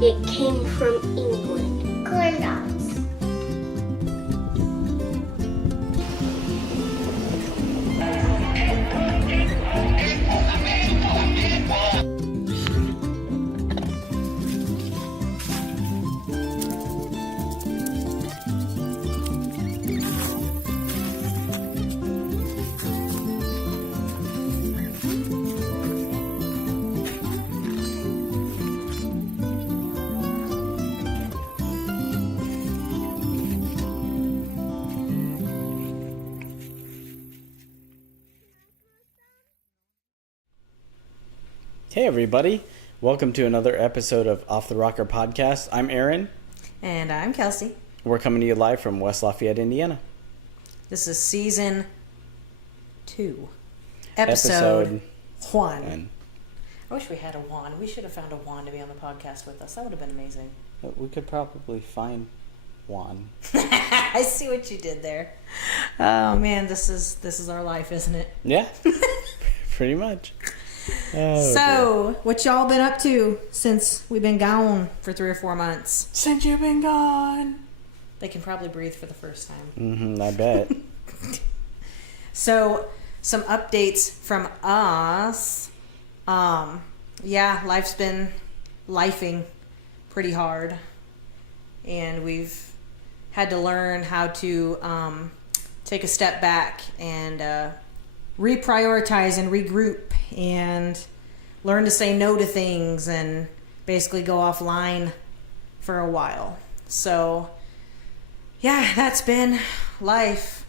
It came from England. Corn dogs. Hey everybody, welcome to another episode of Off the Rocker Podcast. I'm Aaron. And I'm Kelsey. We're coming to you live from West Lafayette, Indiana. This is season 2. Episode 1. I wish we had a wand. We should have found a wand to be on the podcast with us. That would have been amazing. We could probably find one. I see what you did there. Oh man, this is our life, isn't it? Yeah, pretty much. Oh, so, what y'all been up to since we've been gone for 3 or 4 months? Since you've been gone. They can probably breathe for the first time. I bet. So, some updates from us. Yeah, life's been lifing pretty hard. And we've had to learn how to take a step back and reprioritize and regroup and learn to say no to things and basically go offline for a while. So, yeah, that's been life.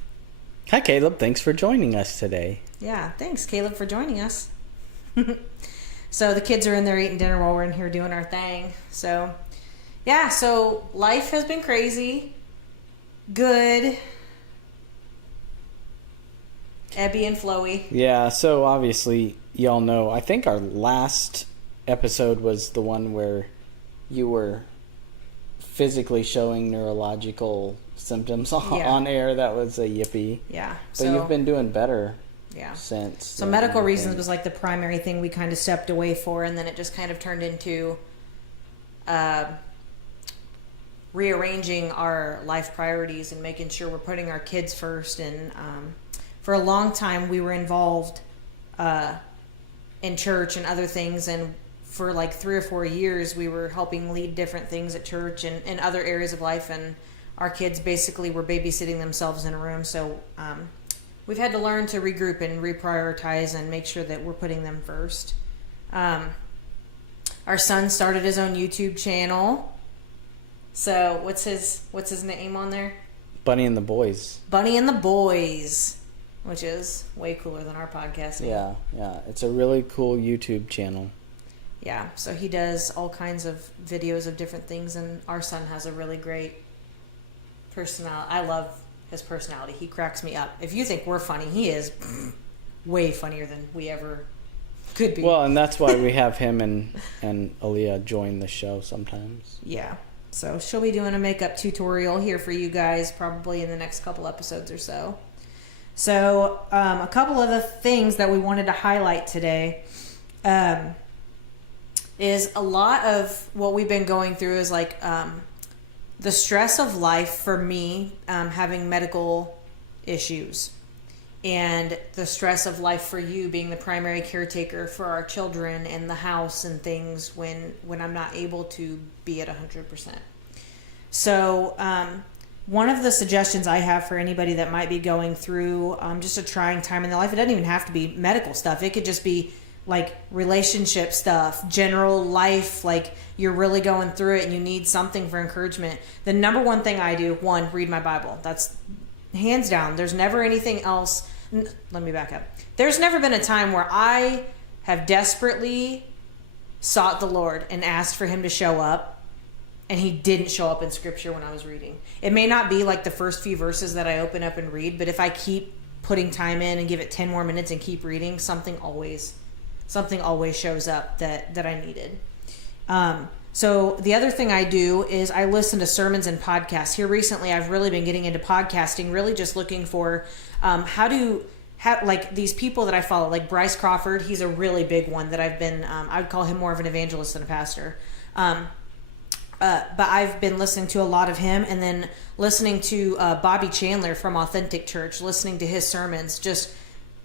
Hi, Caleb. Thanks for joining us today. Yeah, thanks, Caleb, for joining us. So the kids are in there eating dinner while we're in here doing our thing. So, yeah, so life has been crazy. Good. Ebbie and flowy. Yeah, so obviously, y'all know, I think our last episode was the one where you were physically showing neurological symptoms on air. That was a yippee. Yeah. But you've been doing better since. So medical reasons was like the primary thing we kind of stepped away for, and then it just kind of turned into rearranging our life priorities and making sure we're putting our kids first. And for a long time, we were involved in church and other things, and for like 3 or 4 years, we were helping lead different things at church and in other areas of life, and our kids basically were babysitting themselves in a room. So we've had to learn to regroup and reprioritize and make sure that we're putting them first. Our son started his own YouTube channel. So what's his name on there? Bunny and the Boys. Bunny and the Boys, which is way cooler than our podcast name. Yeah. It's a really cool YouTube channel. Yeah, so he does all kinds of videos of different things, and our son has a really great personality. I love his personality. He cracks me up. If you think we're funny, he is way funnier than we ever could be. Well, and that's why we have him and Aaliyah join the show sometimes. Yeah. So she'll be doing a makeup tutorial here for you guys probably in the next couple episodes or so. So a couple of the things that we wanted to highlight today is a lot of what we've been going through is like the stress of life for me, having medical issues, and the stress of life for you being the primary caretaker for our children and the house and things when I'm not able to be at 100%. So one of the suggestions I have for anybody that might be going through just a trying time in their life, it doesn't even have to be medical stuff. It could just be like relationship stuff, general life, like you're really going through it and you need something for encouragement. The number one thing I do, read my Bible. That's hands down. There's never anything else. Let me back up. There's never been a time where I have desperately sought the Lord and asked for him to show up, and he didn't show up in scripture when I was reading. It may not be like the first few verses that I open up and read, but if I keep putting time in and give it 10 more minutes and keep reading, something always shows up that I needed. So the other thing I do is I listen to sermons and podcasts. Here recently, I've really been getting into podcasting, really just looking for like these people that I follow, like Bryce Crawford. He's a really big one that I've been, I would call him more of an evangelist than a pastor. But I've been listening to a lot of him, and then listening to Bobby Chandler from Authentic Church, listening to his sermons. Just,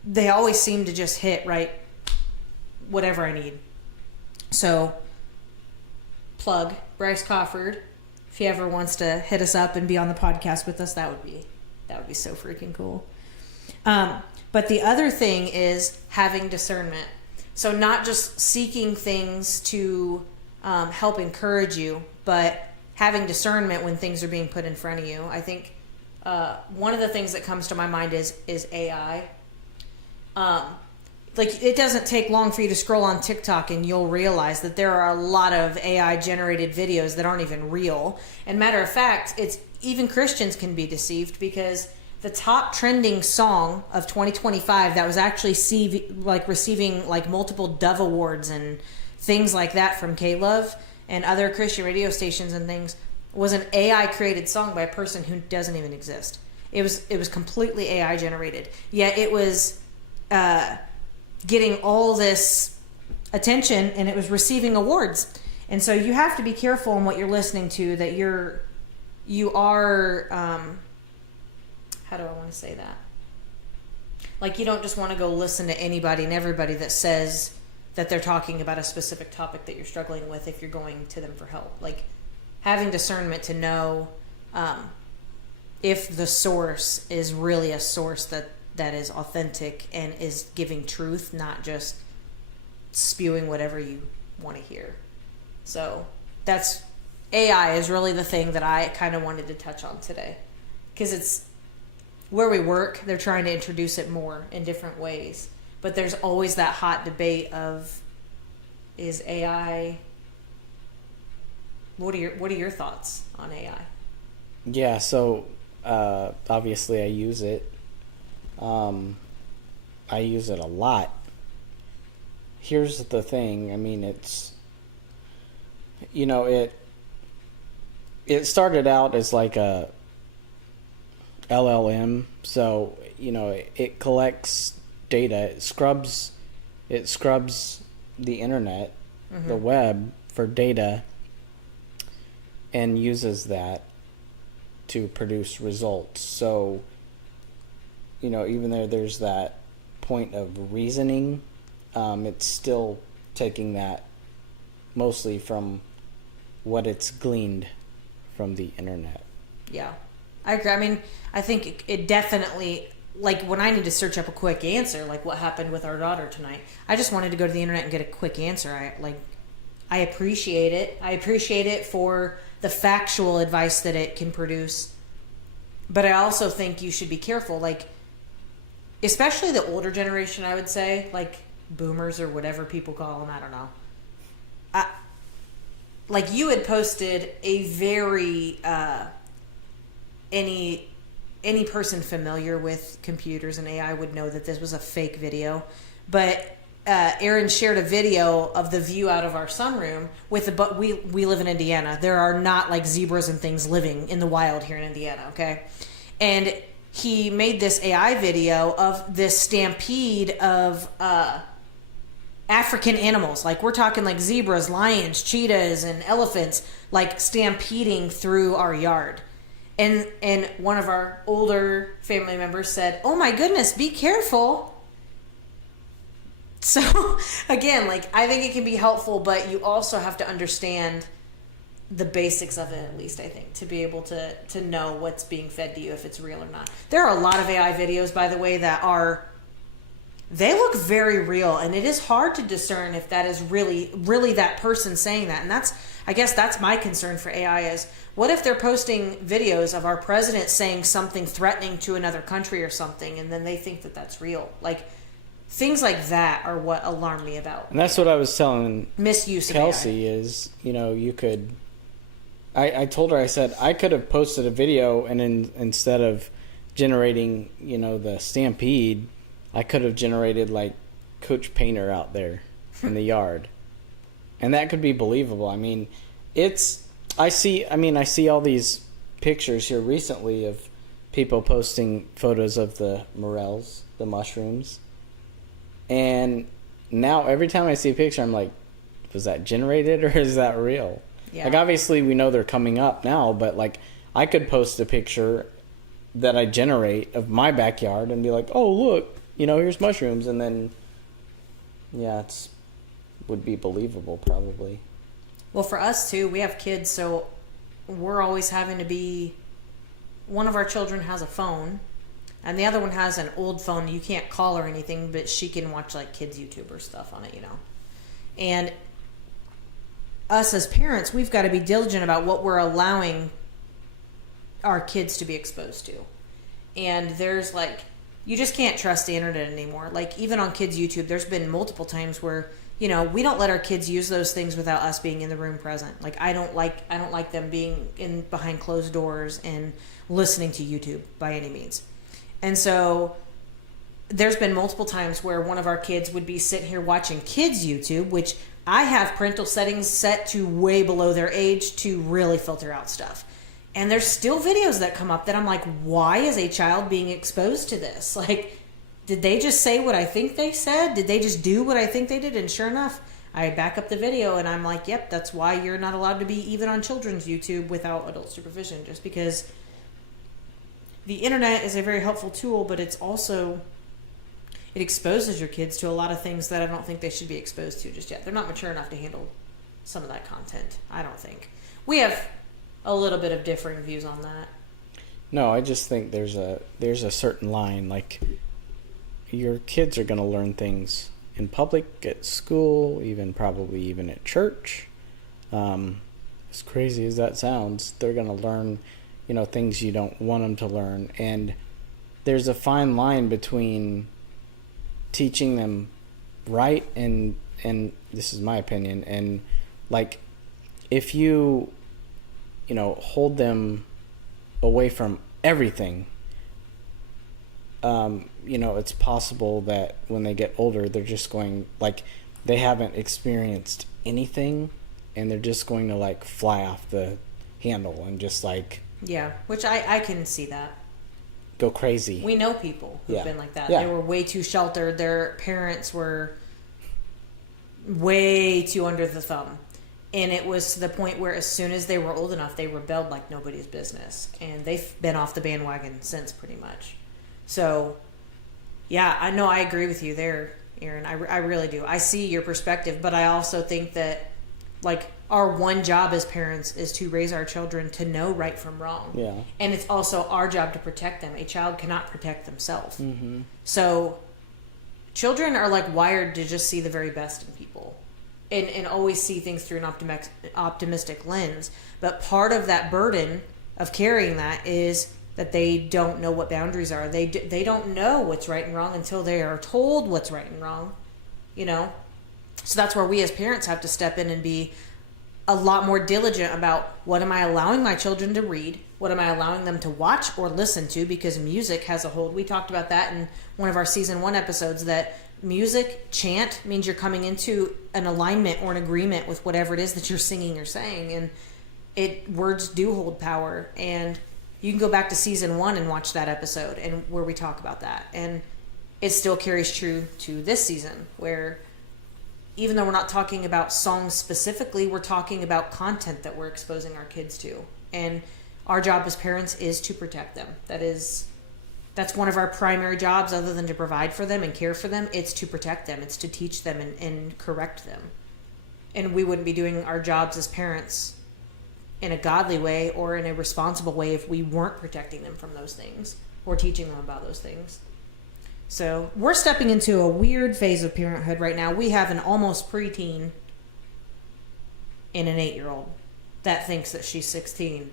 they always seem to just hit right whatever I need. So, plug Bryce Crawford. If he ever wants to hit us up and be on the podcast with us, that would be so freaking cool. But the other thing is having discernment. So not just seeking things to help encourage you, but having discernment when things are being put in front of you. I think one of the things that comes to my mind is AI. Like, it doesn't take long for you to scroll on TikTok and you'll realize that there are a lot of AI generated videos that aren't even real. And matter of fact, it's even Christians can be deceived, because the top trending song of 2025 that was actually receiving like multiple Dove Awards and things like that from K-Love and other Christian radio stations and things was an AI created song by a person who doesn't even exist. It was completely AI generated. Yet it was getting all this attention, and it was receiving awards. And so you have to be careful in what you're listening to, that you are how do I want to say that? Like, you don't just want to go listen to anybody and everybody that says that they're talking about a specific topic that you're struggling with if you're going to them for help. Like, having discernment to know if the source is really a source that is authentic and is giving truth, not just spewing whatever you want to hear. So that's, AI is really the thing that I kind of wanted to touch on today, because it's where we work. They're trying to introduce it more in different ways, but there's always that hot debate of, is AI, what are your thoughts on AI? Yeah, so obviously I use it. I use it a lot. Here's the thing. I mean, it's, it started out as like a LLM. So, it collects data. It scrubs the internet, the web, for data, and uses that to produce results. So, even though there's that point of reasoning, it's still taking that mostly from what it's gleaned from the internet. Yeah, I agree. I mean, I think it definitely, like, when I need to search up a quick answer, like what happened with our daughter tonight, I just wanted to go to the internet and get a quick answer. I appreciate it. I appreciate it for the factual advice that it can produce. But I also think you should be careful, like, especially the older generation, I would say, like boomers or whatever people call them, I don't know. Like, you had posted a very, any person familiar with computers and AI would know that this was a fake video. But Aaron shared a video of the view out of our sunroom but we live in Indiana. There are not like zebras and things living in the wild here in Indiana, okay? And he made this AI video of this stampede of African animals. Like, we're talking like zebras, lions, cheetahs, and elephants, like stampeding through our yard. And one of our older family members said, "Oh my goodness, be careful." So again, like, I think it can be helpful, but you also have to understand the basics of it, at least, I think, to be able to know what's being fed to you, if it's real or not. There are a lot of AI videos, by the way, they look very real, and it is hard to discern if that is really that person saying that. And I guess that's my concern for AI is, what if they're posting videos of our president saying something threatening to another country or something, and then they think that that's real? Like, things like that are what alarm me about. And that's what I was telling misuse Kelsey of AI. Is, you could... I told her, I said, I could have posted a video, and instead of generating, the stampede, I could have generated, like, Coach Painter out there in the yard. And that could be believable. I mean, I see all these pictures here recently of people posting photos of the morels, the mushrooms. And now every time I see a picture, I'm like, was that generated or is that real? Yeah. Like, obviously we know they're coming up now, but like I could post a picture that I generate of my backyard and be like, oh, look, here's mushrooms. And then, yeah, would be believable probably. Well, for us too, we have kids, so we're always having to be, one of our children has a phone and the other one has an old phone. You can't call or anything, but she can watch like kids YouTuber stuff on it, And us as parents, we've got to be diligent about what we're allowing our kids to be exposed to. And there's like, you just can't trust the internet anymore. Like even on kids YouTube, there's been multiple times where, we don't let our kids use those things without us being in the room present. Like I don't like them being in behind closed doors and listening to YouTube by any means. And so there's been multiple times where one of our kids would be sitting here watching kids YouTube, which I have parental settings set to way below their age to really filter out stuff. And there's still videos that come up that I'm like, why is a child being exposed to this? Like, did they just say what I think they said? Did they just do what I think they did? And sure enough, I back up the video and I'm like, yep, that's why you're not allowed to be even on children's YouTube without adult supervision. Just because the internet is a very helpful tool, but it's also, it exposes your kids to a lot of things that I don't think they should be exposed to just yet. They're not mature enough to handle some of that content, I don't think. We have a little bit of differing views on that. No, I just think there's a certain line. Like, your kids are going to learn things in public, at school, probably even at church. As crazy as that sounds, they're going to learn, things you don't want them to learn. And there's a fine line between teaching them right and this is my opinion, and like if you hold them away from everything, it's possible that when they get older, they're just going, like, they haven't experienced anything, and they're just going to, like, fly off the handle and just, like... Yeah, which I can see that. Go crazy. We know people who've been like that. Yeah. They were way too sheltered. Their parents were way too under the thumb. And it was to the point where as soon as they were old enough, they rebelled like nobody's business. And they've been off the bandwagon since, pretty much. So, yeah, I know I agree with you there, Aaron. I really do. I see your perspective, but I also think that, like, our one job as parents is to raise our children to know right from wrong. Yeah. And it's also our job to protect them. A child cannot protect themselves. Mm-hmm. So, children are, like, wired to just see the very best in people. And always see things through an optimistic lens. But part of that burden of carrying that is that they don't know what boundaries are. They don't know what's right and wrong until they are told what's right and wrong, So that's where we as parents have to step in and be a lot more diligent about what am I allowing my children to read, what am I allowing them to watch or listen to, because music has a hold. We talked about that in one of our season 1 episodes, that music, chant, means you're coming into an alignment or an agreement with whatever it is that you're singing or saying. And words do hold power. And you can go back to season 1 and watch that episode and where we talk about that. And it still carries true to this season, where even though we're not talking about songs specifically, we're talking about content that we're exposing our kids to. And our job as parents is to protect them. That's one of our primary jobs, other than to provide for them and care for them. It's to protect them. It's to teach them and correct them. And we wouldn't be doing our jobs as parents in a godly way or in a responsible way if we weren't protecting them from those things or teaching them about those things. So we're stepping into a weird phase of parenthood right now. We have an almost preteen and an 8-year-old that thinks that she's 16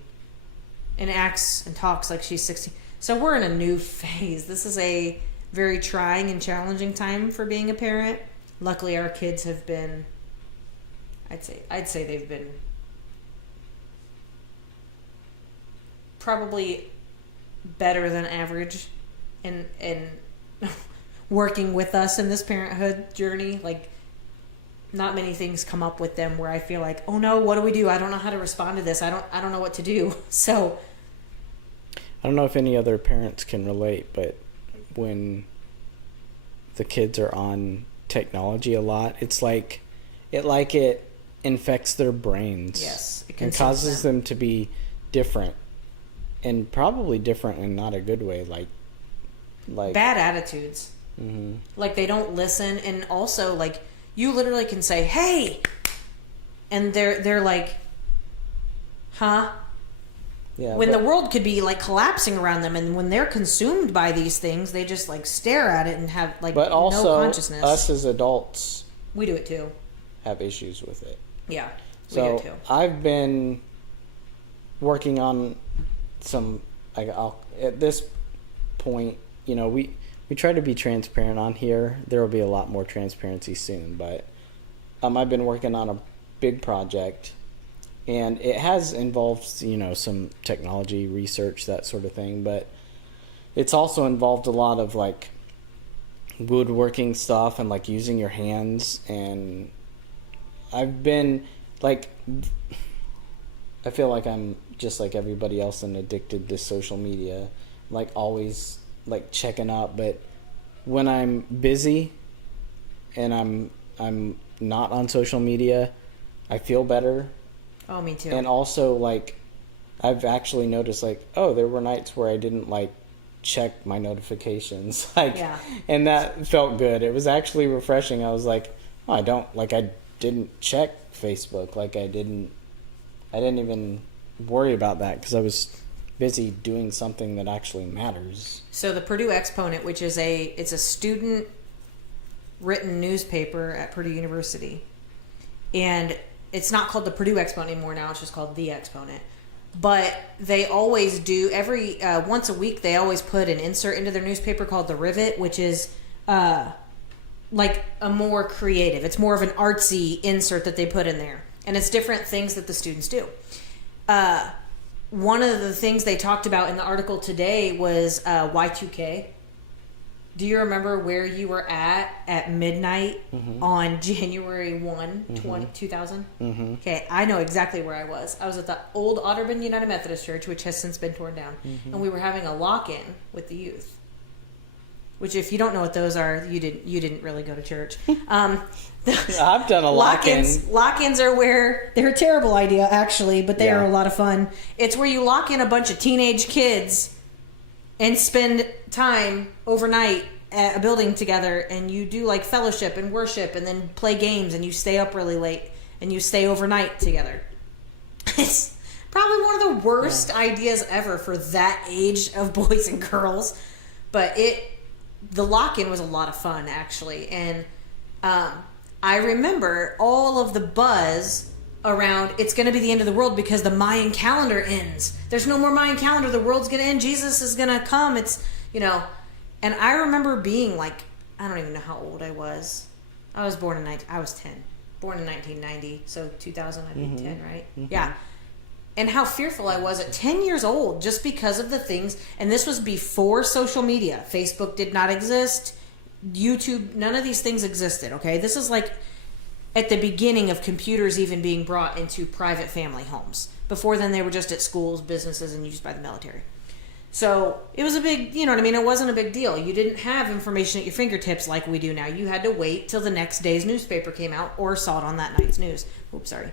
and acts and talks like she's 16. So we're in a new phase. This is a very trying and challenging time for being a parent. Luckily, our kids have been, I'd say they've been probably better than average in working with us in this parenthood journey. Like, not many things come up with them where I feel like, oh no, what do we do? I don't know how to respond to this. I don't know what to do. So I don't know if any other parents can relate, but when the kids are on technology a lot, it's like it infects their brains. Yes, it and causes them to be different, and probably different in not a good way, like bad attitudes. Mm-hmm. Like they don't listen, and also like you literally can say, "Hey," and they're like, "Huh." Yeah, when the world could be like collapsing around them, and when they're consumed by these things, they just like stare at it and have like but also, no consciousness. Us as adults, we do it too. Have issues with it. Yeah, we so do too. I've been working on some. At this point, you know, we try to be transparent on here. There will be a lot more transparency soon, but I've been working on a big project. And it has involved, you know, some technology research, that sort of thing. But it's also involved a lot of, like, woodworking stuff and, like, using your hands. And I've been, like, I feel like I'm just like everybody else and addicted to social media. Like, always, like, checking up. But when I'm busy and I'm not on social media, I feel better. Oh, me too. And also, like, I've actually noticed, like, oh, there were nights where I didn't, like, check my notifications. Like, yeah. And that felt good. It was actually refreshing. I was like, oh, I didn't check Facebook. Like, I didn't even worry about that because I was busy doing something that actually matters. So the Purdue Exponent, which is it's a student written newspaper at Purdue University, and it's not called the Purdue Exponent anymore now. It's just called The Exponent. But they always do, every once a week, they always put an insert into their newspaper called The Rivet, which is like a more creative. It's more of an artsy insert that they put in there. And it's different things that the students do. One of the things they talked about in the article today was Y2K. Do you remember where you were at midnight on January 1, 2000? Mm-hmm. Okay, I know exactly where I was. I was at the old Otterburn United Methodist Church, which has since been torn down. Mm-hmm. And we were having a lock-in with the youth. Which, if you don't know what those are, you didn't really go to church. I've done a lock-in. Lock-ins are where they're a terrible idea, actually, but they are a lot of fun. It's where you lock in a bunch of teenage kids and spend time overnight at a building together, and you do like fellowship and worship, and then play games, and you stay up really late, and you stay overnight together. It's probably one of the worst ideas ever for that age of boys and girls, but the lock-in was a lot of fun, actually. And I remember all of the buzz around it's going to be the end of the world because the Mayan calendar ends. There's no more Mayan calendar. The world's going to end. Jesus is going to come. It's, you know. And I remember being like, I don't even know how old I was. I was 10. Born in 1990. So 2000, I'd be 10, right? Mm-hmm. Yeah. And how fearful I was at 10 years old just because of the things. And this was before social media. Facebook did not exist. YouTube, none of these things existed, okay? This is like at the beginning of computers even being brought into private family homes. Before then, they were just at schools, businesses, and used by the military. So it was a big, you know what I mean? It wasn't a big deal. You didn't have information at your fingertips like we do now. You had to wait till the next day's newspaper came out or saw it on that night's news. Oops, sorry.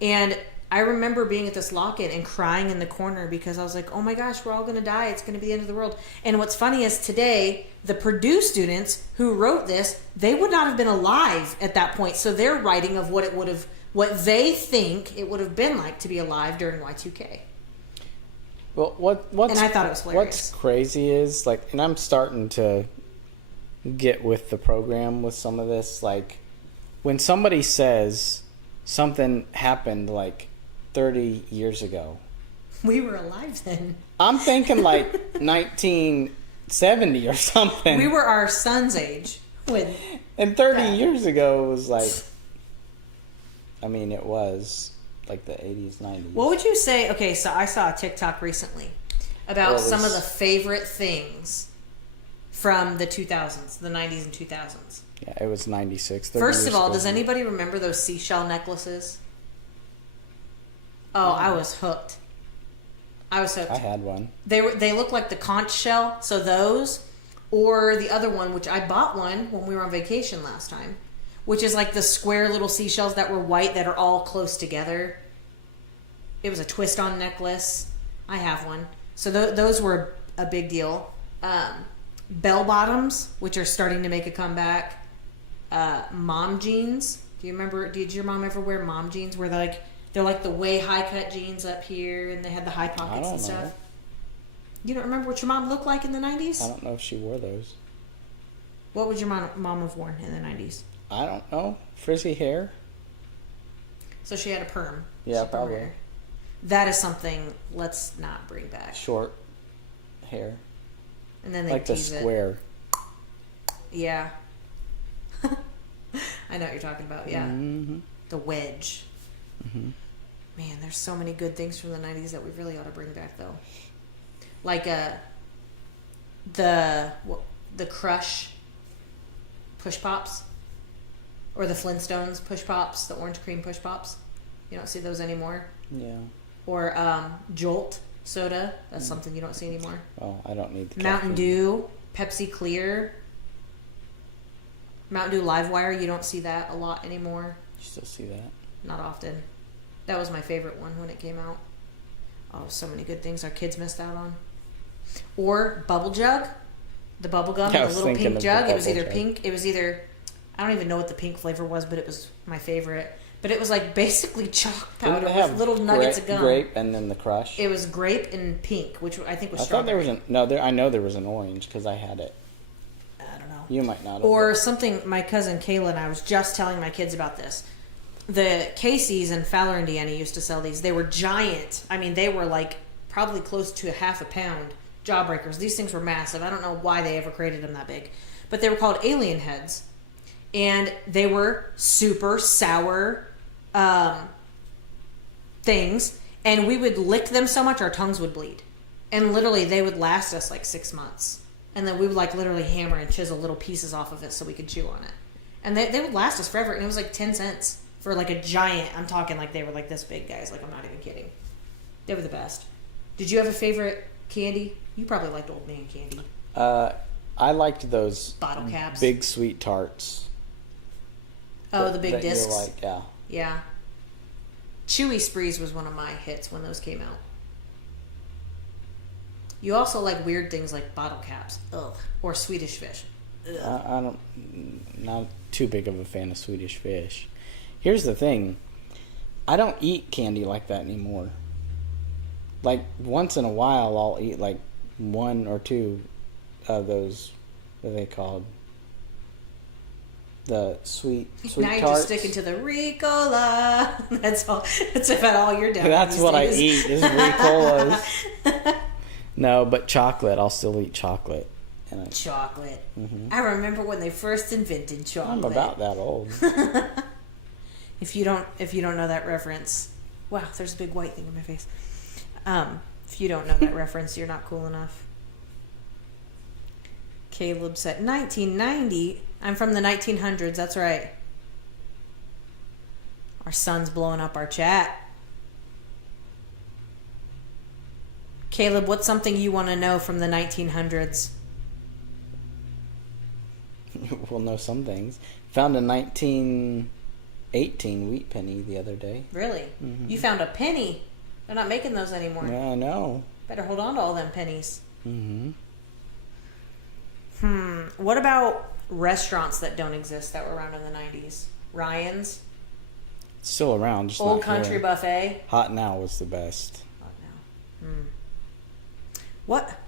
And I remember being at this lock-in and crying in the corner because I was like, oh my gosh, we're all going to die. It's going to be the end of the world. And what's funny is today, the Purdue students who wrote this, they would not have been alive at that point. So they're writing of what they think it would have been like to be alive during Y2K. Well, and I thought it was hilarious. What's crazy is, like, and I'm starting to get with the program with some of this, like, when somebody says something happened, like, 30 years ago. We were alive then. I'm thinking like 1970 or something. We were our son's age. And 30 years ago was like, I mean, it was like the 80s, 90s. What would you say? Okay, so I saw a TikTok recently about some of the favorite things from the 2000s, the 90s and 2000s. Yeah, it was 96. First of all, does anybody remember those seashell necklaces? Oh, I was hooked. I had one. They look like the conch shell, so those, or the other one, which I bought one when we were on vacation last time, which is like the square little seashells that were white that are all close together. It was a twist-on necklace. I have one. So those were a big deal. Bell bottoms, which are starting to make a comeback. Mom jeans. Do you remember? Did your mom ever wear mom jeans? Where they're like the way high cut jeans up here, and they had the high pockets and stuff. You don't remember what your mom looked like in the 90s? I don't know if she wore those. What would your mom have worn in the 90s? I don't know. Frizzy hair. So she had a perm. Yeah, probably. Hair. That is something let's not bring back. Short hair. And then they like the tease square. Yeah. I know what you're talking about. Yeah. Mm-hmm. The wedge. Mm-hmm. Man, there's so many good things from the 90s that we really ought to bring back, though. Like the Crush push pops, or the Flintstones push pops, the orange cream push pops. You don't see those anymore. Yeah. Or Jolt soda. That's something you don't see anymore. Oh, I don't need the Mountain caffeine. Dew, Pepsi Clear, Mountain Dew Livewire. You don't see that a lot anymore. You still see that? Not often. That was my favorite one when it came out. Oh, so many good things our kids missed out on. Or Bubble Jug, the bubble gum, the little pink jug. It was either pink. It was either, I don't even know what the pink flavor was, but it was my favorite. But it was like basically chalk powder with little nuggets of gum. Grape and then the Crush. It was grape and pink, which I think was strawberry. I thought there was I know there was an orange because I had it. I don't know. You might not have. Or something, my cousin Kayla and I was just telling my kids about this. The Casey's in Fowler, Indiana used to sell these. They were giant. I mean, they were like probably close to a half a pound jawbreakers. These things were massive. I don't know why they ever created them that big. But they were called Alien Heads. And they were super sour things. And we would lick them so much our tongues would bleed. And literally they would last us like 6 months. And then we would like literally hammer and chisel little pieces off of it so we could chew on it. And they would last us forever. And it was like 10 cents for like a giant. I'm talking like they were like this big, guys. Like I'm not even kidding. They were the best. Did you have a favorite candy? You probably liked Old Man candy. I liked those bottle caps, big sweet tarts. Oh, the big that discs. You like, yeah. Yeah. Chewy Sprees was one of my hits when those came out. You also like weird things like bottle caps, ugh, or Swedish Fish. I don't, not too big of a fan of Swedish Fish. Here's the thing, I don't eat candy like that anymore. Like once in a while, I'll eat like 1 or 2 of those. What are they called? The sweet now you're tarts. just sticking to the Ricola. That's all. That's about all you're doing. That's what I eat is Ricolas. No, but chocolate. I'll still eat chocolate. Chocolate. Mm-hmm. I remember when they first invented chocolate. I'm about that old. If you don't know that reference, wow, there's a big white thing in my face. If you don't know that reference, you're not cool enough. Caleb said 1990. I'm from the 1900s. That's right. Our son's blowing up our chat. Caleb, what's something you want to know from the 1900s? We'll know some things. Found a 1918 wheat penny the other day. Really? Mm-hmm. You found a penny? They're not making those anymore. Yeah, I know. Better hold on to all them pennies. Mm-hmm. What about restaurants that don't exist that were around in the 90s? Ryan's? It's still around. Just Old not Country here. Buffet? Hot Now was the best. Hot Now. What?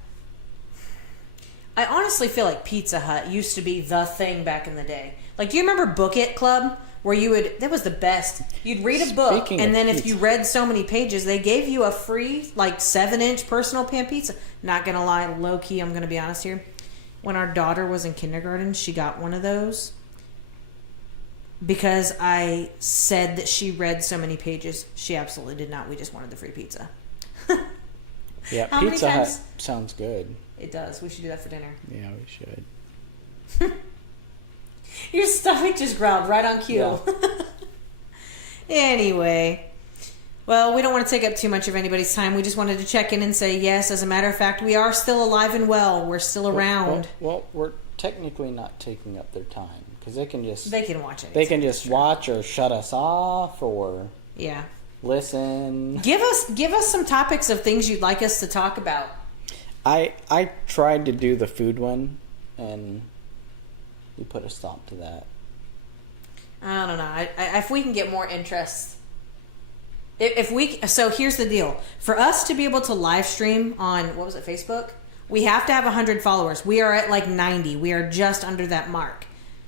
I honestly feel like Pizza Hut used to be the thing back in the day. Like, do you remember Book It Club? Where you would, that was the best. You'd read a book, Speaking and then of if you read so many pages, they gave you a free, like, 7-inch personal pan pizza. Not gonna lie, low key, I'm gonna be honest here. When our daughter was in kindergarten, she got one of those because I said that she read so many pages. She absolutely did not. We just wanted the free pizza. Yeah, How Pizza many Hut times? sounds good. It does. We should do that for dinner. Yeah, we should. Your stomach just growled right on cue. Yeah. Anyway, well, we don't want to take up too much of anybody's time. We just wanted to check in and say, yes, as a matter of fact, we are still alive and well. We're still around. Well, we're technically not taking up their time because they can watch it. They can just watch or shut us off or listen. Give us some topics of things you'd like us to talk about. I tried to do the food one, and you put a stop to that. I don't know. If we can get more interest, so here's the deal. For us to be able to live stream on, what was it, Facebook, we have to have 100 followers. We are at like 90. We are just under that mark.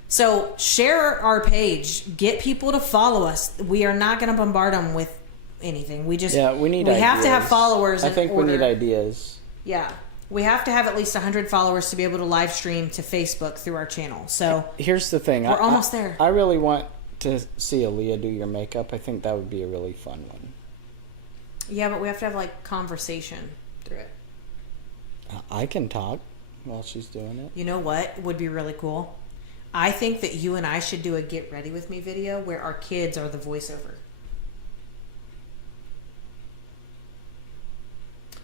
So share our page. Get people to follow us. We are not going to bombard them with anything. We need ideas. We have to have followers. I think we need ideas. Yeah. We have to have at least 100 followers to be able to live stream to Facebook through our channel. So here's the thing. We're almost there. I really want to see Aaliyah do your makeup. I think that would be a really fun one. Yeah, but we have to have like conversation through it. I can talk while she's doing it. You know what would be really cool? I think that you and I should do a get ready with me video where our kids are the voiceover.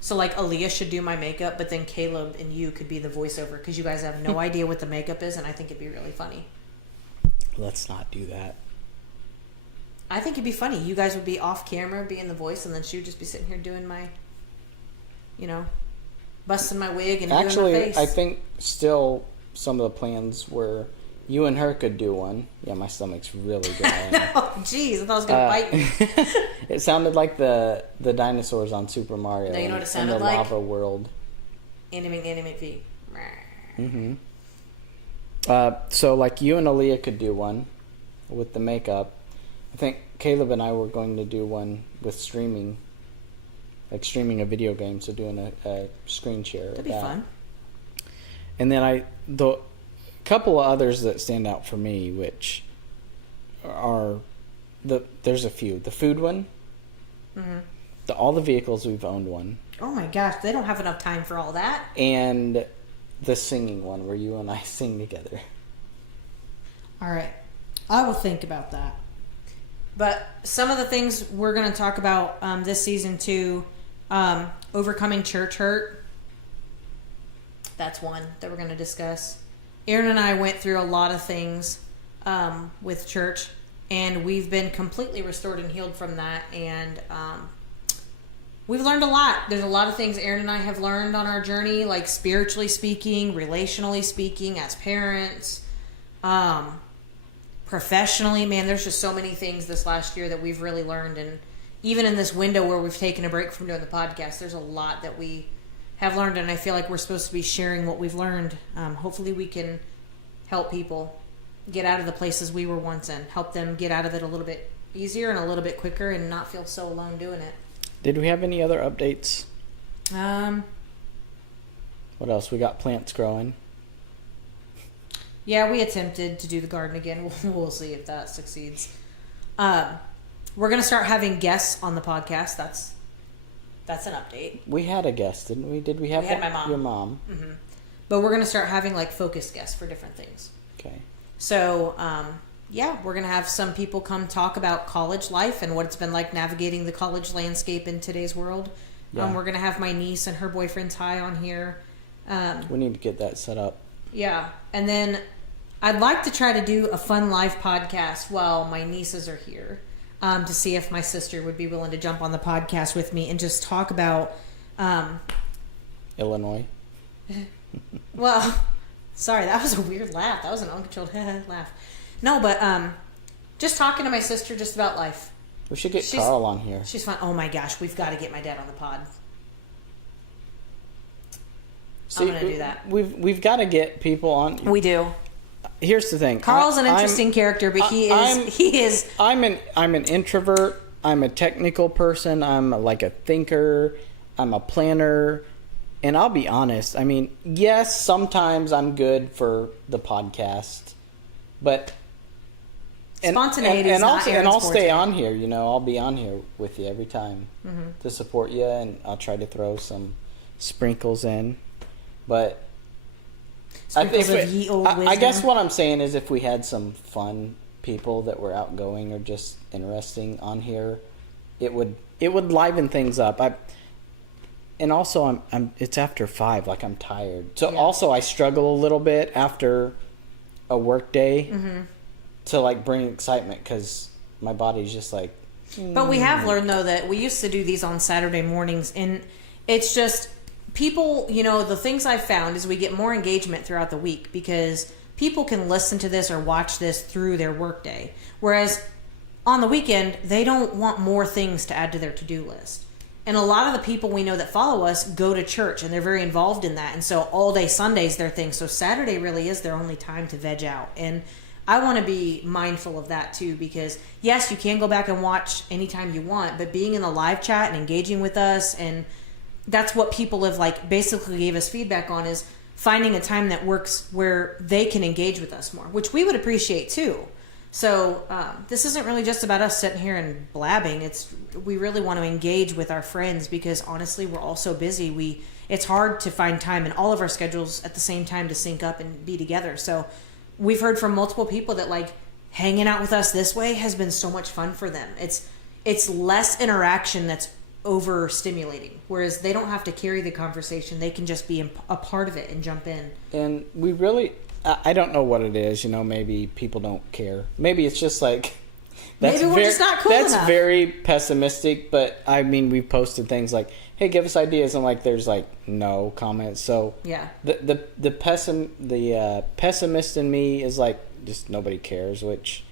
So, like, Aaliyah should do my makeup, but then Caleb and you could be the voiceover because you guys have no idea what the makeup is, and I think it'd be really funny. Let's not do that. I think it'd be funny. You guys would be off camera, being the voice, and then she would just be sitting here doing my, busting my wig and doing my face. Actually, I think still some of the plans were you and her could do one. Yeah, my stomach's really growling. Oh, jeez. I thought I was going to bite me. It sounded like the dinosaurs on Super Mario. No, you know what it sounded in the like? lava world. Animate feet. Mm-hmm. So, like, you and Aaliyah could do one with the makeup. I think Caleb and I were going to do one with streaming. Like, streaming a video game, so doing a screen share. That'd be fun. And then the couple of others that stand out for me, which are there's a few. The food one. Mm-hmm. All the vehicles we've owned one. Oh my gosh, they don't have enough time for all that. And the singing one where you and I sing together. All right. I will think about that. But some of the things we're going to talk about this season too, overcoming church hurt. That's one that we're going to discuss. Aaron and I went through a lot of things with church, and we've been completely restored and healed from that. And we've learned a lot. There's a lot of things Aaron and I have learned on our journey, like spiritually speaking, relationally speaking, as parents, professionally. Man, there's just so many things this last year that we've really learned. And even in this window where we've taken a break from doing the podcast, there's a lot that we have learned, and I feel like we're supposed to be sharing what we've learned. Hopefully we can help people get out of the places we were once in, help them get out of it a little bit easier and a little bit quicker and not feel so alone doing it. Did we have any other updates? What else? We got plants growing. Yeah, we attempted to do the garden again. We'll see if that succeeds. We're going to start having guests on the podcast. That's an update. We had a guest, didn't we? Did we have my mom. Your mom. Mm-hmm. But we're going to start having like focus guests for different things. Okay. So, we're going to have some people come talk about college life and what it's been like navigating the college landscape in today's world. Yeah. We're going to have my niece and her boyfriend Ty on here. We need to get that set up. Yeah. And then I'd like to try to do a fun live podcast while my nieces are here. To see if my sister would be willing to jump on the podcast with me and just talk about Illinois. Well, sorry, that was a weird laugh. That was an uncontrolled laugh. No, but just talking to my sister just about life. We should get Carl on here. She's fun. Oh my gosh, we've got to get my dad on the pod. I'm gonna do that. We've got to get people on. We do. Here's the thing. Carl's an interesting character, but he is. I'm an introvert. I'm a technical person. I'm like a thinker. I'm a planner. And I'll be honest. I mean, yes, sometimes I'm good for the podcast, but spontaneity is not Aaron's I'll forte. stay on here. I'll be on here with you every time to support you, and I'll try to throw some sprinkles in. But Sprinkles of ye old wisdom. I guess what I'm saying is if we had some fun people that were outgoing or just interesting on here, it would liven things up. And also I'm it's after 5, like I'm tired. So also I struggle a little bit after a work day to like bring excitement because my body's just like. But we have learned though that we used to do these on Saturday mornings, and it's just people. The things I've found is we get more engagement throughout the week because people can listen to this or watch this through their work day, whereas on the weekend they don't want more things to add to their to-do list. And a lot of the people we know that follow us go to church and they're very involved in that. And so all day Sunday's their thing. So Saturday really is their only time to veg out. And I want to be mindful of that too, because yes, you can go back and watch anytime you want, but being in the live chat and engaging with us, and that's what people have like basically gave us feedback on, is finding a time that works where they can engage with us more, which we would appreciate too. So this isn't really just about us sitting here and blabbing. We really want to engage with our friends because honestly, we're all so busy. It's hard to find time in all of our schedules at the same time to sync up and be together. So we've heard from multiple people that like hanging out with us this way has been so much fun for them. It's less interaction that's overstimulating, whereas they don't have to carry the conversation. They can just be a part of it and jump in. And we really, I don't know what it is, maybe people don't care. Maybe it's just like, maybe we're just not cool that's enough. very pessimistic, but I mean, we've posted things like, hey, give us ideas, and like there's like no comments. So yeah, the pessimist in me is like, just nobody cares, which,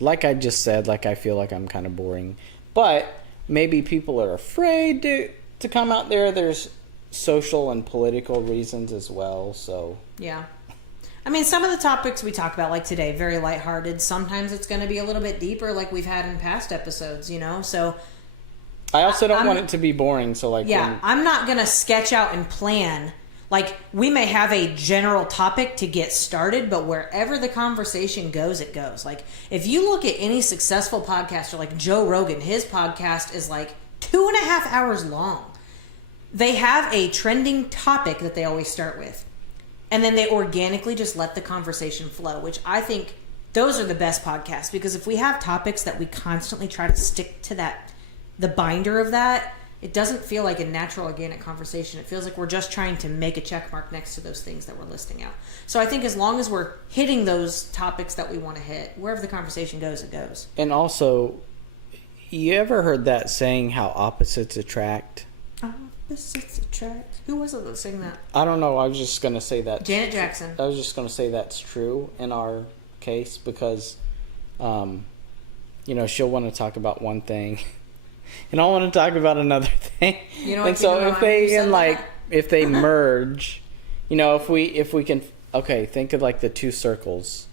like I just said, like I feel like I'm kind of boring. But maybe people are afraid to come out there. There's social and political reasons as well, so. Yeah. I mean, some of the topics we talk about, like today, very lighthearted. Sometimes it's going to be a little bit deeper, like we've had in past episodes, So I also don't want it to be boring, so like... Yeah, I'm not going to sketch out and plan. Like, we may have a general topic to get started, but wherever the conversation goes, it goes. Like, if you look at any successful podcaster, like Joe Rogan, his podcast is like 2.5 hours long. They have a trending topic that they always start with. And then they organically just let the conversation flow, which I think those are the best podcasts. Because if we have topics that we constantly try to stick to the binder of that, it doesn't feel like a natural, organic conversation. It feels like we're just trying to make a check mark next to those things that we're listing out. So I think as long as we're hitting those topics that we want to hit, wherever the conversation goes, it goes. And also, you ever heard that saying, how opposites attract? Opposites attract. Who was it that sang that? I don't know. I was just going to say that. Janet Jackson. I was just going to say that's true in our case because, she'll want to talk about one thing. And I want to talk about another thing. And so if they merge, if we can, think of like the two circles.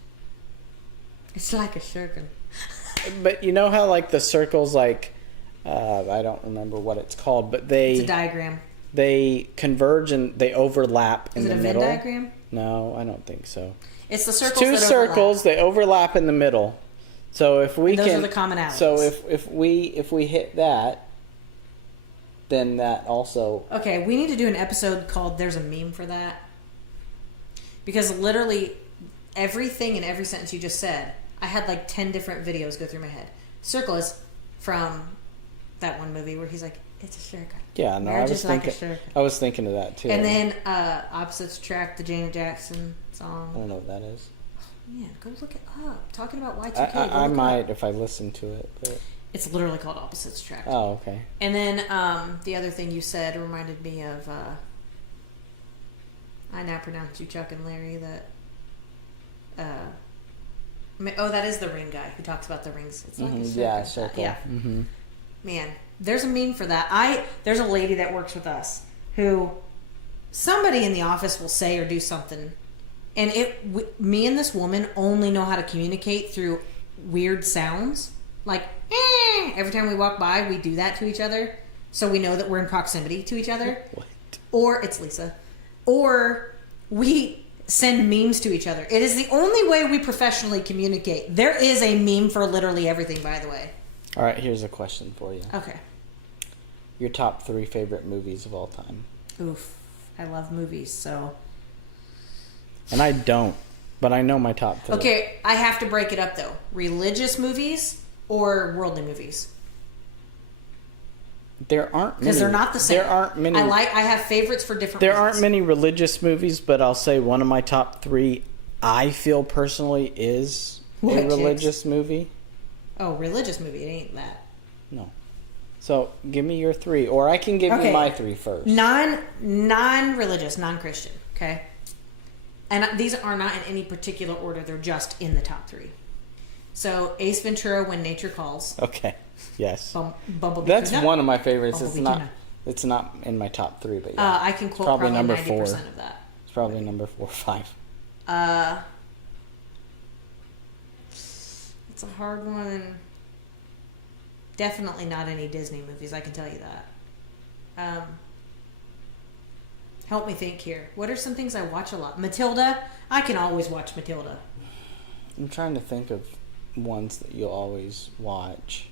It's like a circle. But you know how like the circles, like, I don't remember what it's called, but it's a diagram. They converge and they overlap in the middle. Is it a Venn diagram? No, I don't think so. It's the circles. Two circles, they overlap in the middle. So if we those are the commonalities. So if we hit that, then that also. Okay, we need to do an episode called "There's a Meme for That," because literally everything in every sentence you just said, I had like 10 different videos go through my head. Circle is from that one movie where he's like, "It's a circle." Yeah, no, I was thinking of that too. And then opposites attract, the Janet Jackson song. I don't know what that is. Man, go look it up. Talking about Y2K. I might if I listen to it. But... It's literally called Opposites Attract. Oh, okay. And then the other thing you said reminded me of, I now pronounce you Chuck and Larry, that is the ring guy who talks about the rings. It's like a circle. Yeah. Mm-hmm. Man, there's a meme for that. There's a lady that works with us who somebody in the office will say or do something, and me and this woman only know how to communicate through weird sounds. Like, every time we walk by, we do that to each other. So we know that we're in proximity to each other. What? Or, it's Lisa. Or we send memes to each other. It is the only way we professionally communicate. There is a meme for literally everything, by the way. All right, here's a question for you. Okay. Your top 3 favorite movies of all time. Oof. I love movies, so... And I don't. But I know my top 3. Okay, I have to break it up though. Religious movies or worldly movies? There aren't many. Because they're not the same. There aren't many. I have favorites for different There reasons. aren't many religious movies, but I'll say one of my top 3 I feel personally is What, a religious movie. Oh, religious movie. It ain't that. No. So give me your 3, or I can give you my 3 first. Non-religious, non-Christian. Okay. And these are not in any particular order. They're just in the top 3. So Ace Ventura: When Nature Calls. Okay. Yes. Bumblebee That's Tuna. one of my favorites. Bumblebee It's not in my top 3, but yeah. I can quote probably probably number 90% 4. of that. It's probably number 4 or 5. It's a hard one. Definitely not any Disney movies, I can tell you that. Help me think here. What are some things I watch a lot? Matilda. I can always watch Matilda. I'm trying to think of ones that you'll always watch.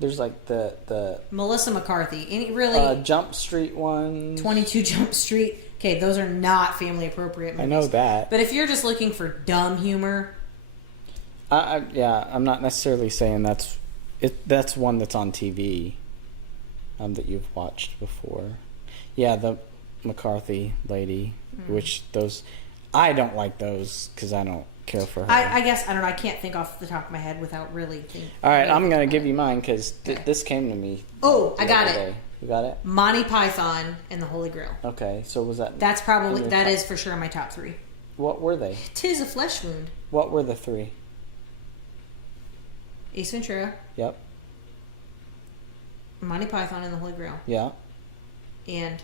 There's like the Melissa McCarthy. Any really Jump Street ones. 22 Jump Street. Okay, those are not family appropriate movies. I know that. But if you're just looking for dumb humor, I'm not necessarily saying that's one that's on TV that you've watched before. Yeah, the McCarthy lady, which those I don't like those because I don't care for her. I guess I don't know. I can't think off the top of my head without really thinking. All right, I'm gonna give you mine because this came to me. Oh, the I got other it. day. You got it? Monty Python and the Holy Grail. Okay, so was that? That's probably is for sure in my top 3. What were they? 'Tis a Flesh Wound. What were the 3? Ace Ventura, Yep. Monty Python and the Holy Grail, Yeah. and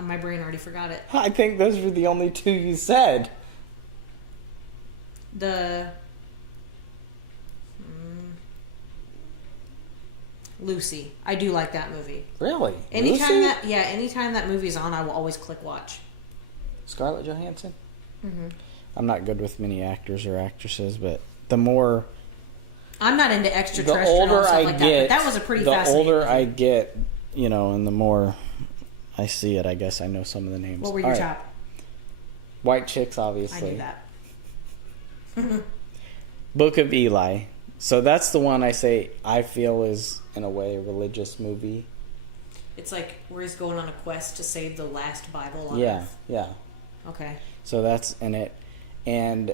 my brain already forgot it. I think those were the only 2 you said. The Lucy. I do like that movie. Really? Anytime Lucy? anytime that movie's on, I will always click watch. Scarlett Johansson? I'm not good with many actors or actresses, but the more... I'm not into The extraterrestrial older stuff I like get... that. But that was a pretty the fascinating older movie. I get, and the more I see it, I guess I know some of the names. What were your All right. top? White Chicks, I obviously. knew that. Book of Eli. So that's the one I say I feel is, in a way, a religious movie. It's like where he's going on a quest to save the last Bible on Yeah, Earth. yeah. Okay. So that's in it. And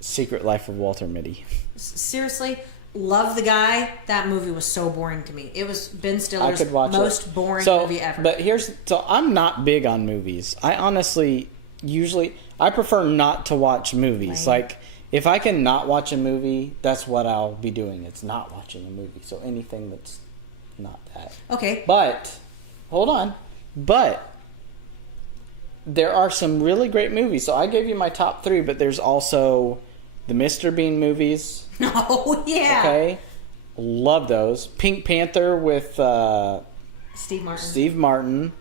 Secret Life of Walter Mitty. Seriously, love the guy. That movie was so boring to me. It was Ben I Stiller's could watch most it. boring So, movie ever. But I'm not big on movies. I honestly, I prefer not to watch movies. Lame. Like, if I can not watch a movie, that's what I'll be doing. It's not watching a movie. So anything that's not that. Okay. But, hold on. But, there are some really great movies. So I gave you my top 3, but there's also the Mr. Bean movies. Oh, yeah. Okay. Love those. Pink Panther with Steve Martin. Steve Martin.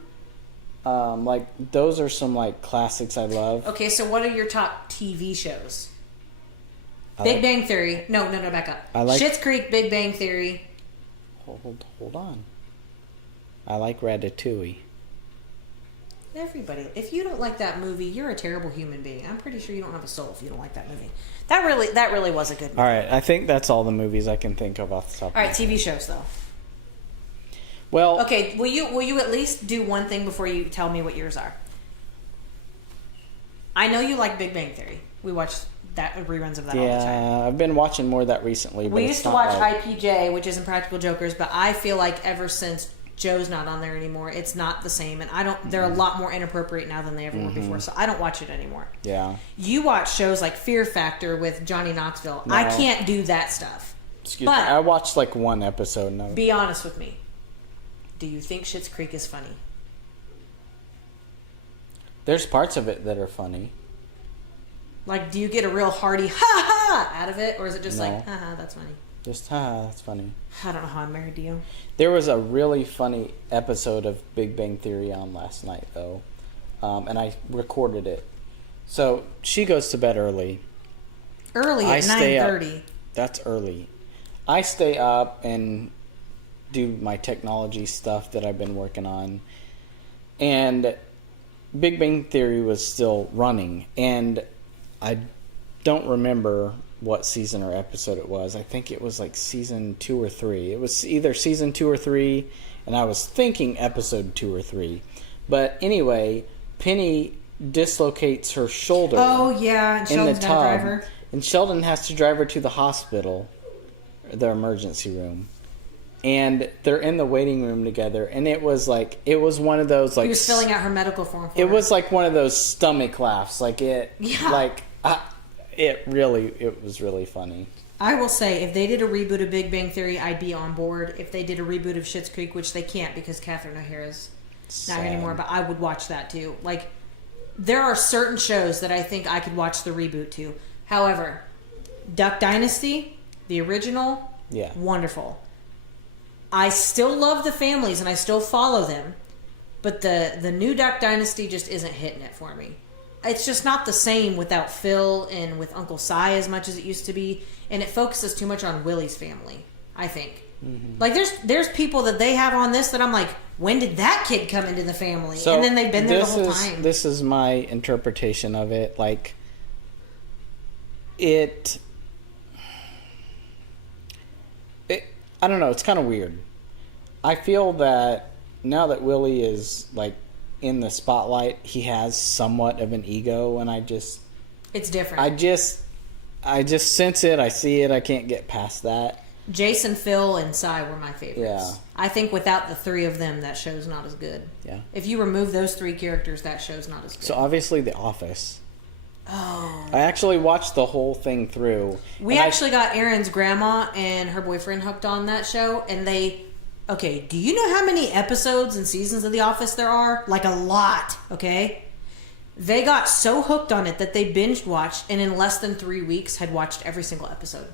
Those are some classics I love. Okay, so what are your top TV shows? Big Bang Theory. No, back up. Schitt's Creek, Big Bang Theory. Hold on. I like Ratatouille. Everybody, if you don't like that movie, you're a terrible human being. I'm pretty sure you don't have a soul if you don't like that movie. That really was a good movie. All right, I think that's all the movies I can think of off the top. All right, TV shows though. Well, Okay, will you at least do one thing before you tell me what yours are? I know you like Big Bang Theory. We watch reruns of that all the time. yeah, I've been watching more of that recently. But We it's used to not watch like- IPJ, which is Impractical Jokers, but I feel like ever since Joe's not on there anymore, it's not the same, and they're a lot more inappropriate now than they ever were before, so I don't watch it anymore. Yeah. You watch shows like Fear Factor with Johnny Knoxville. No. I can't do that stuff. Excuse me. But- I watched one episode. And Be honest with me. Do you think Schitt's Creek is funny? there's parts of it that are funny. Like, do you get a real hearty ha ha out of it, or is it just No. like ha ha, that's funny? Just, that's funny. I don't know how I'm married to you. There was a really funny episode of Big Bang Theory on last night, though. And I recorded it. So, she goes to bed early. Early I at stay up. 9:30. That's early. I stay up and do my technology stuff that I've been working on. And Big Bang Theory was still running, and I don't remember what season or episode it was. I think it was like season 2 or 3. It was either season 2 or 3, and I was thinking episode 2 or 3. But anyway, Penny dislocates her shoulder. Oh yeah, and in the Sheldon's gonna drive tub, her. and Sheldon has to drive her to the hospital, the emergency room. And they're in the waiting room together, and it was one of those, like, He was filling out her medical form for it her. was like one of those stomach laughs, like it, Yeah. it was really funny. I will say, if they did a reboot of Big Bang Theory, I'd be on board. If they did a reboot of Schitt's Creek, which they can't because Catherine O'Hara's not here anymore, but I would watch that too. Like, there are certain shows that I think I could watch the reboot to. However, Duck Dynasty, the original, Yeah. wonderful. I still love the families and I still follow them, but the new Duck Dynasty just isn't hitting it for me. It's just not the same without Phil and with Uncle Si as much as it used to be, and it focuses too much on Willie's family, I think. Mm-hmm. Like, there's people that they have on this that I'm like, when did that kid come into the family? So and then they've been there the whole time. This is my interpretation of it. Like, I don't know, it's kind of weird. I feel that now that Willie is, like, in the spotlight, he has somewhat of an ego, and it's different. I just sense it, I see it, I can't get past that. Jason, Phil, and Si were my favorites. Yeah. I think without the three of them, that show's not as good. Yeah. If you remove those three characters, that show's not as good. So obviously The Office. Oh. I actually watched the whole thing through. We actually got Erin's grandma and her boyfriend hooked on that show, and okay, do you know how many episodes and seasons of The Office there are? Like, a lot, okay? They got so hooked on it that they binge watched, and in less than 3 weeks had watched every single episode.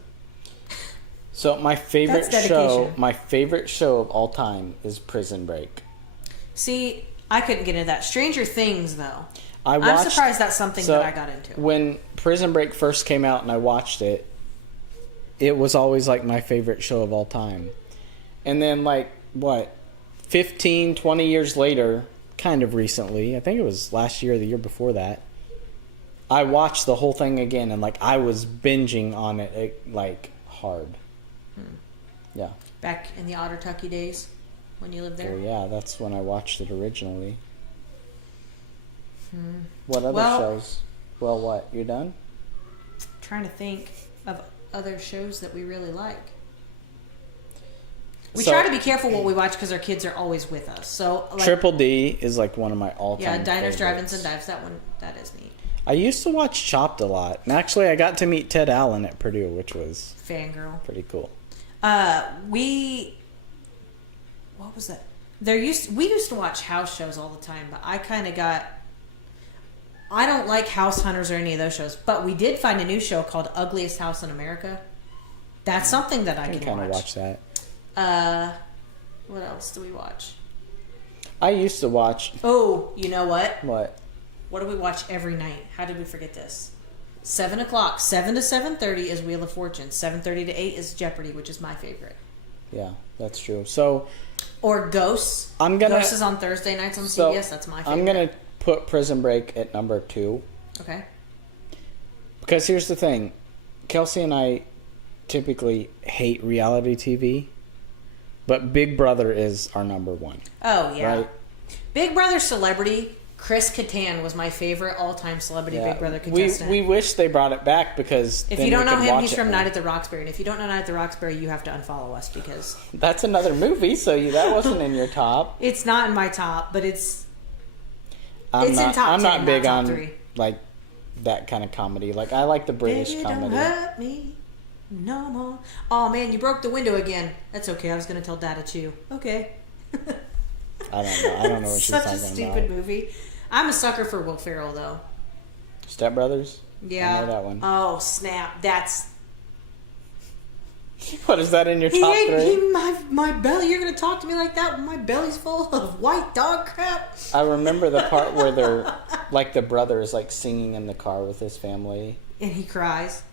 So my favorite That's show, dedication. of all time is Prison Break. See, I couldn't get into that. Stranger Things, though. I'm surprised that's something that I got into. When Prison Break first came out and I watched it, it was always like my favorite show of all time. And then, like, 15, 20 years later, kind of recently, I think it was last year or the year before that, I watched the whole thing again, and, like, I was binging on it, like, hard. Yeah. Back in the Otter Tucky days when you lived there? Well, yeah, that's when I watched it originally. What other shows? Well, what? You're done? Trying to think of other shows that we really like. We So- try to be careful what we watch because our kids are always with us. So, like, Triple D is, like, one of my all-time yeah, Diners, favorites. Drive-Ins, and Dives. That one, that is neat. I used to watch Chopped a lot. And actually, I got to meet Ted Allen at Purdue, which was Fangirl. pretty cool. What was that? We used to watch house shows all the time, but I don't like House Hunters or any of those shows, but we did find a new show called Ugliest House in America. That's something that I can kind of watch. watch that. What else do we watch? I used to watch... Oh, you know what? What? What do we watch every night? How did we forget this? 7 o'clock. 7 to 7:30 is Wheel of Fortune. 7:30 to 8 is Jeopardy, which is my favorite. Yeah, that's true. So... Or Ghosts. Ghosts is on Thursday nights on CBS. That's my favorite. I'm going to put Prison Break at number 2. Okay. Because here's the thing. Kelsey and I typically hate reality TV, but Big Brother is our number 1. Oh, yeah. Right? Big Brother Celebrity, Chris Kattan was my favorite all-time celebrity Big Brother contestant. We wish they brought it back because if then you don't we know could him, watch he's it from more. Night at the Roxbury. And if you don't know Night at the Roxbury, you have to unfollow us because... That's another movie, so that wasn't in your top. It's not in my top, but it's I'm in top 10, not big top on 3. like that kind of comedy. Like I like the British Baby, comedy. don't hurt me no more. Oh man, you broke the window again. That's okay. I was gonna tell Dad to chew. Okay. I don't know what she's Such talking a stupid about. movie. I'm a sucker for Will Ferrell though. Step Brothers. Yeah. I know that one. Oh snap! That's What is that in your top 3? my belly. You're gonna talk to me like that when my belly's full of white dog crap? I remember the part where they're like the brother is like singing in the car with his family. And he cries.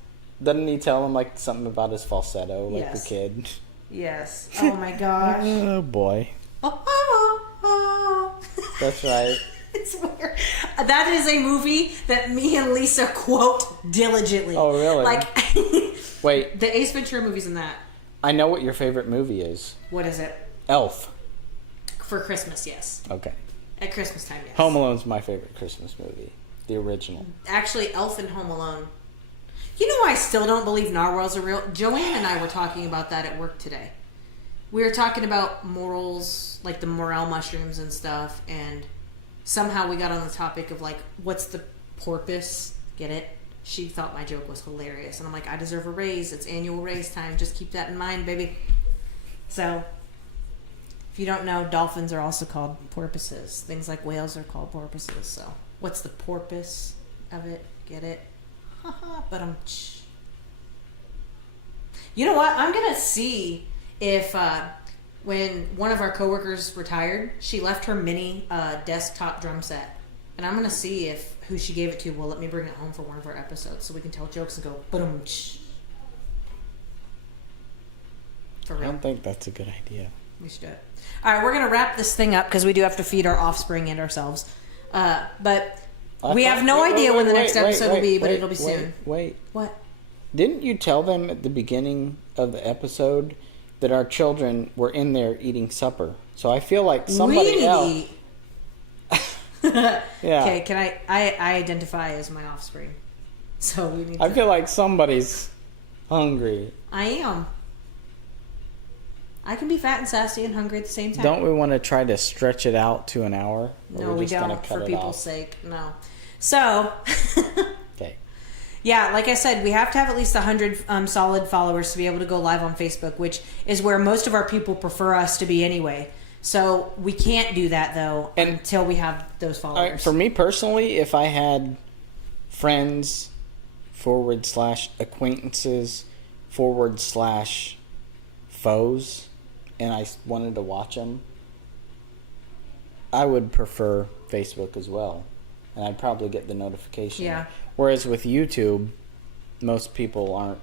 Doesn't he tell him like something about his falsetto, like Yes. the kid? Yes. Oh my gosh. Oh boy. Oh, oh, oh. That's right. It's weird. That is a movie that me and Lisa quote diligently. Oh, really? Like, Wait. the Ace Ventura movie's in that. I know what your favorite movie is. What is it? Elf. For Christmas, yes. Okay. At Christmas time, yes. Home Alone's my favorite Christmas movie. The original. Actually, Elf and Home Alone. You know, I still don't believe narwhals are real. Joanne and I were talking about that at work today. We were talking about morels, like the morel mushrooms and stuff, and somehow we got on the topic of, like, what's the porpoise? Get it? She thought my joke was hilarious. And I'm like, I deserve a raise. It's annual raise time. Just keep that in mind, baby. So, if you don't know, dolphins are also called porpoises. Things like whales are called porpoises. So, what's the porpoise of it? Get it? Haha, but you know what? I'm going to see if when one of our coworkers retired, she left her mini desktop drum set. And I'm going to see if who she gave it to will let me bring it home for one of our episodes so we can tell jokes and go, ba-dum. For real. I don't think that's a good idea. We should do it. All right, we're going to wrap this thing up because we do have to feed our offspring and ourselves. But we have no idea when the next episode will be, but it'll be soon. Wait. What? Didn't you tell them at the beginning of the episode that our children were in there eating supper? So I feel like somebody else... Yeah. Okay, can I identify as my offspring. So we need I feel like somebody's hungry. I am. I can be fat and sassy and hungry at the same time. Don't we want to try to stretch it out to an hour? No, we don't, for people's sake. No. So, okay. Yeah, like I said, we have to have at least 100 solid followers to be able to go live on Facebook, which is where most of our people prefer us to be anyway. So we can't do that, though, until we have those followers. For me personally, if I had friends / acquaintances / foes, and I wanted to watch them, I would prefer Facebook as well. And I'd probably get the notification. Yeah. Whereas with YouTube, most people aren't.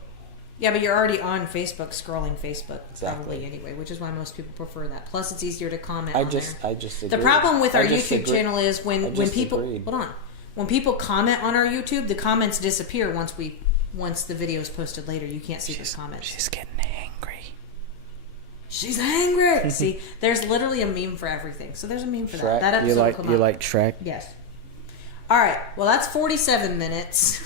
Yeah, but you're already on Facebook, scrolling Facebook, Exactly. probably anyway, which is why most people prefer that. Plus, it's easier to comment I on just there. agree. The problem with our YouTube agree. channel is when people agreed. hold on, when people comment on our YouTube, the comments disappear once the video is posted later. You can't see those comments. She's getting angry. She's angry. See, there's literally a meme for everything. So there's a meme for that. Shrek? That episode will come You out. like Shrek? Yes. All right. Well, that's 47 minutes.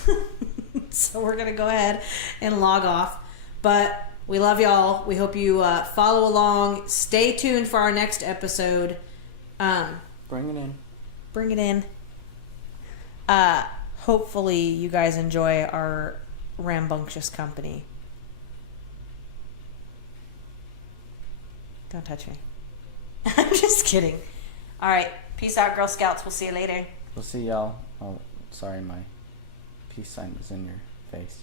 So we're going to go ahead and log off. But we love y'all. We hope you follow along. Stay tuned for our next episode. Bring it in. Bring it in. Hopefully you guys enjoy our rambunctious company. Don't touch me. I'm just kidding. All right. Peace out, Girl Scouts. We'll see you later. We'll see y'all. Oh, sorry, my peace sign was in your face.